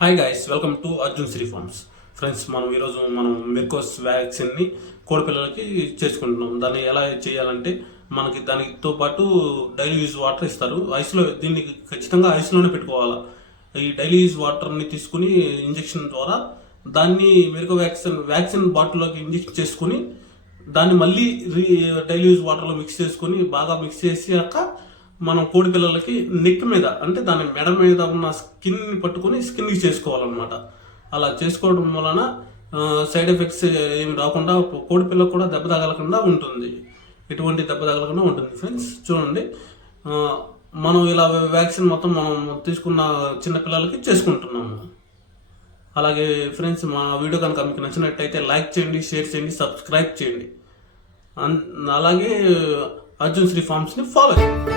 Hi guys, welcome to Arjun Shri farms. Friends, మనం మిర్కోస్ వ్యాక్సిన్ని కోడిపిల్లలకి చేసుకుంటున్నాం. దాన్ని ఎలా చేయాలంటే మనకి దానితో పాటు డైలీ యూజ్ వాటర్ ఇస్తారు. ఐస్లో దీన్ని ఖచ్చితంగా ఐస్లోనే పెట్టుకోవాలా. ఈ డైలీ యూజ్ వాటర్ని తీసుకుని ఇంజెక్షన్ ద్వారా దాన్ని మిర్కో వ్యాక్సిన్ బాటిల్లోకి ఇంజెక్ట్ చేసుకుని దాన్ని మళ్ళీ డైలీ యూజ్ వాటర్లో మిక్స్ చేసుకుని బాగా మిక్స్ చేసాక మనం కోడి పిల్లలకి నెక్ మీద అంటే దాని మెడ మీద ఉన్న స్కిన్ని పట్టుకుని స్కిన్కి చేసుకోవాలన్నమాట. అలా చేసుకోవడం వలన సైడ్ ఎఫెక్ట్స్ ఏమి రాకుండా కోడి పిల్లకు కూడా దెబ్బ తగలకుండా ఉంటుంది. ఎటువంటి దెబ్బ తగలకుండా ఉంటుంది. ఫ్రెండ్స్ చూడండి, మనం ఇలా వ్యాక్సిన్ మొత్తం మనం తీసుకున్న చిన్న పిల్లలకి చేసుకుంటున్నాము. అలాగే ఫ్రెండ్స్, మా వీడియో కనుక మీకు నచ్చినట్టయితే లైక్ చేయండి, షేర్ చేయండి, సబ్స్క్రైబ్ చేయండి. అలాగే అర్జున్ శ్రీ ఫార్మ్స్ని ఫాలో చేయండి.